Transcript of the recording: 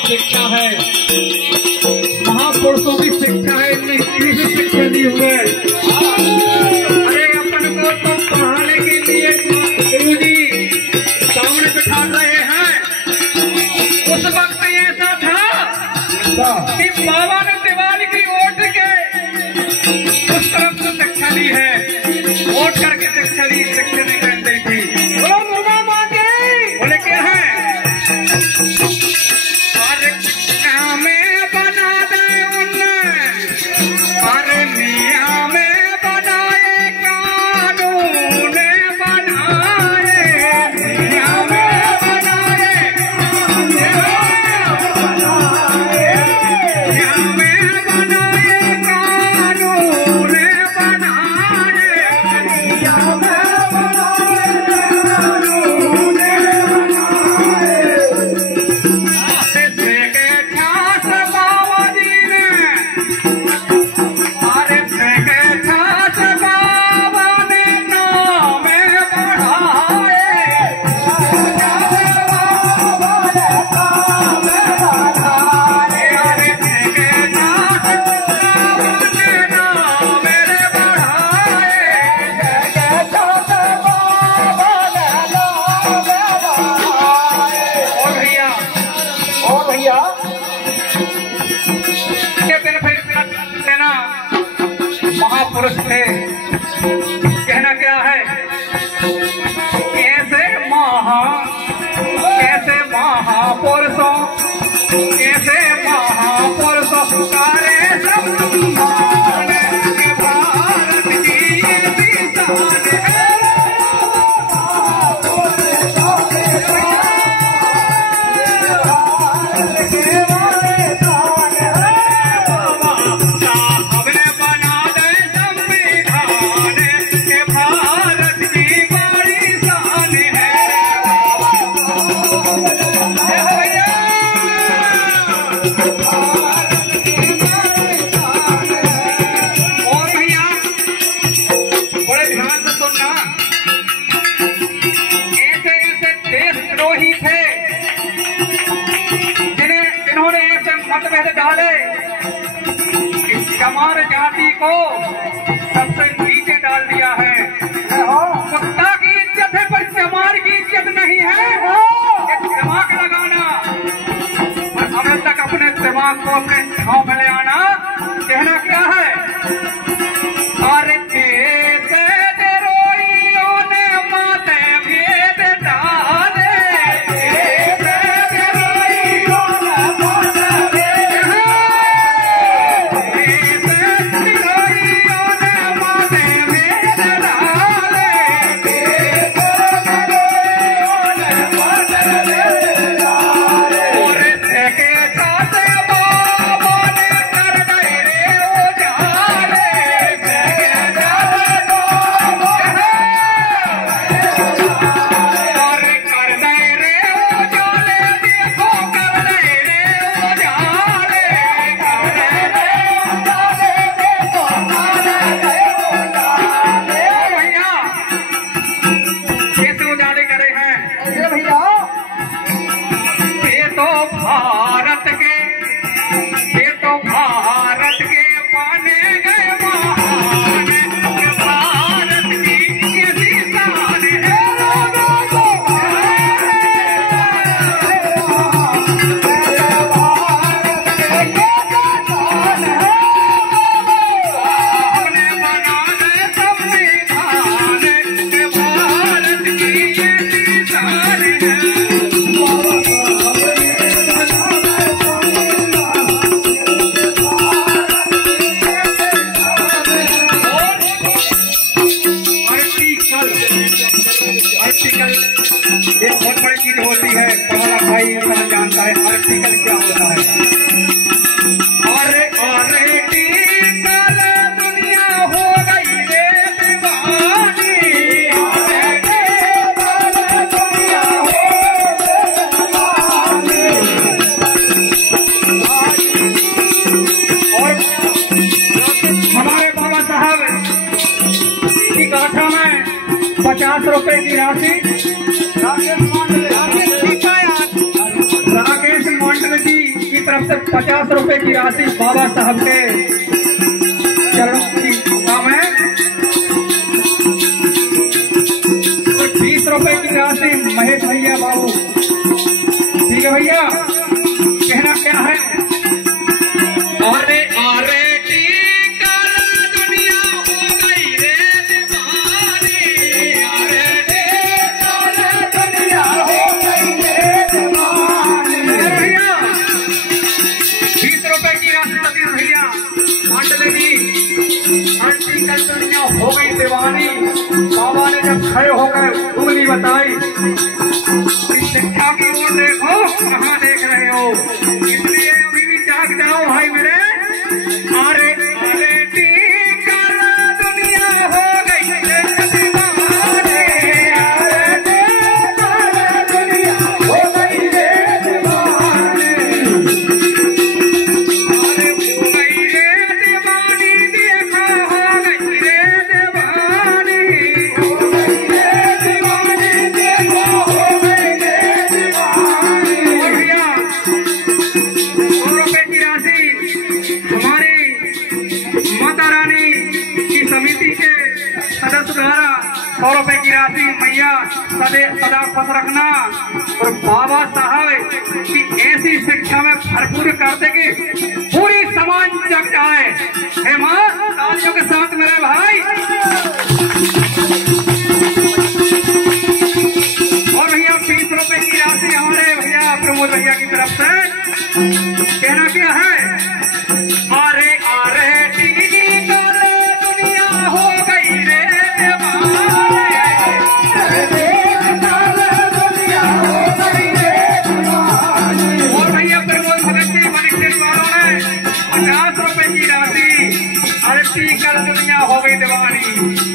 शिक्षा है, महापुरुषों की शिक्षा है, इतनी भी शिक्षा दी हुए। अरे अपन को तो पढ़ाने के लिए गुरु जी सामने बिठा रहे हैं। उस वक्त ऐसा था कि बाबा ने दीवार की ओट के उस तरफ से शिक्षा दी है, ओट करके शिक्षा दी, शिक्षा नहीं कर दी थी। बोलो मुर्गा माते, बोले क्या है महापुरुष थे। कहना क्या है, कैसे महापुरुषों, कैसे महापुरुषों कार्य सम्मान के भारत की शान है। डाले चमार जाति को सबसे नीचे डाल दिया है। कुत्ता की इज्जत है पर चमार की इज्जत नहीं है। दिमाग लगाना और अब तक अपने दिमाग को अपने ठाव में ले आना। कहना क्या है, अरे अपना जानता है आर्टिकल क्या होता है। अरे आर्टिकल दुनिया हो गई रे दीवानी, दुनिया हो गई और हमारे बाबा साहब की गाथा में 50 रुपए की राशि राकेश मंडल जी की तरफ से 50 रुपए की राशि बाबा साहब के चरणों की काम है। 20 रुपए की राशि महेश भैया बाबू, ठीक है भैया। कहना क्या है? अरे अरे आर्टिकल दुनिया हो गई दीवानी। बाबा ने जब खड़े होकर उंगली बताई, शिक्षा की ओर देखो, कहाँ देख रहे हो, इसलिए अभी भी जाग जाओ भाई मेरे। अरे आर्टिकल दुनिया हो गई दीवानी, आर्टिकल दुनिया हो गई दीवानी, समिति के सदस्य द्वारा 100 रुपए की राशि मैया सदा खुश रखना और बाबा साहब की ऐसी शिक्षा में भरपूर कर दे कि पूरी समाज जग जाए। हे माँ, तालियों के साथ मेरे भाई। और भैया 20 रुपए की राशि हमारे भैया प्रमोद भैया की तरफ से। कहना क्या है? अरे अरे हो गई रे और भैया प्रमोद भगत जी मनिकेश वालों ने 50 रुपए की राशि आर्टिकल दुनिया हो गई दीवानी।